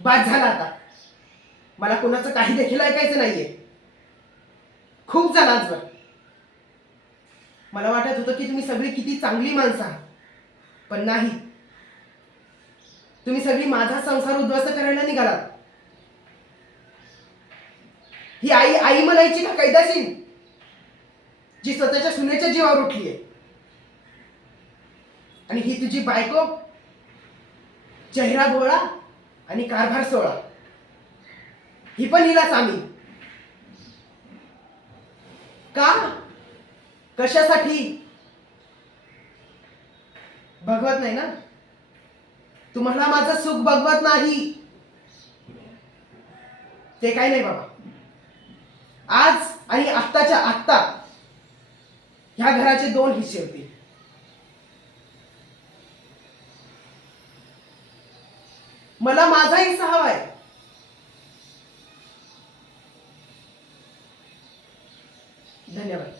बाद झाला आता. मला कोणाचं काही देखील ऐकायचं नाहीये. खूप झालं आजवर. मला वाटत होतं की तुम्ही सगळी किती चांगली माणसं आहात, पण नाही. तुम्ही सगळी माझा संसार उद्ध्वस्त करायला निघालात. ही आई आई म्हणायची का कैदाशीन, जी स्वतःच्या सुनेच्या जीवावर उठलीये? आणि ही तुझी बायको, चेहरा भोळा आणि कारभार सोळा, ही पण हिला सामील. का? कशासाठी? भगवत नाही ना? तुम्हाला माझं सुख भगवत नाही. ते काय नाही बाबा. आज आणि आत्ताच्या आत्ता ह्या घराचे 2 हिस्से होतील. मला माझा हिस्सा हवाय. धन्यवाद.